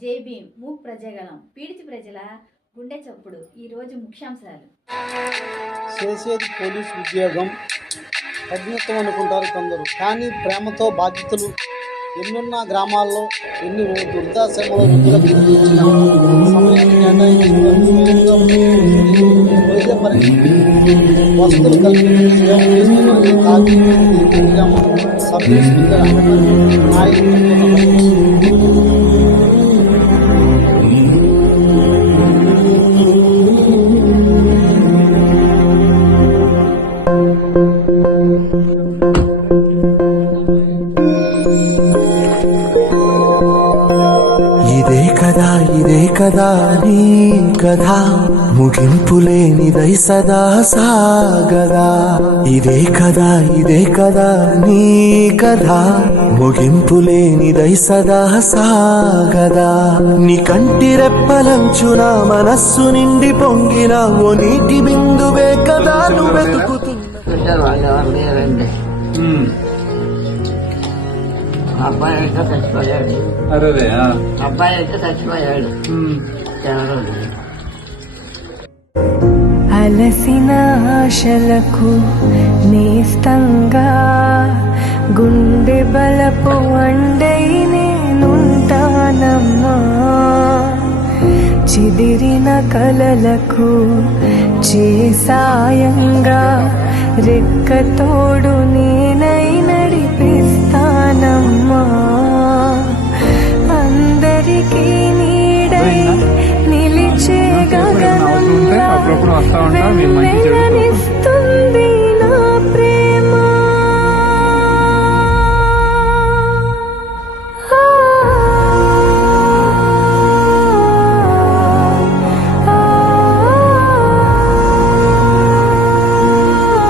జై భీమ్ మూక్ ప్రజాగలం పీడిత ప్రజల గుండె చప్పుడు. ఈరోజు ముఖ్యాంశాలు. చేసేది పోలీసు ఉద్యోగం కఠినత్వం అనుకుంటారు కొందరు, కానీ ప్రేమతో బాధ్యతలు ఎన్నున్న గ్రామాల్లో ఎన్ని వృద్ధాశ్రమంలో వృద్ధులకు సమయాన్ని కేటాయించి వైద్య పరీక్ష వసతులు కల్పించి సేవ చేస్తున్న సబ్ ఇన్స్పెక్టర్ ఇదే కదా నీ కథ, ముగింపులేనిదై సదా సాగదా. ఇదే కదా నీ కథ, ముగింపులేనిదై సదా సాగదా. నీ కంటి రెప్పలంచున మనస్సు నిండి పొంగిన ఓ నీటి బిందువే కదా నువ్వు వెతుకుతున్నా. అబ్బాయి అయితే చచ్చిపోయాడు. అబ్బాయి అయితే చచ్చిపోయాడు. అలసిన ఆశలకు నేస్తంగా గుండె బలపు అండై నేనుంటానమ్మా. చిదిరిన కలలకు చేసాయంగా రెక్కతోడు నేనై నడిపిస్తానమ్మా. అందరికీ నీడై నిలిచే గగనంలా వెన్నెలనిస్తూ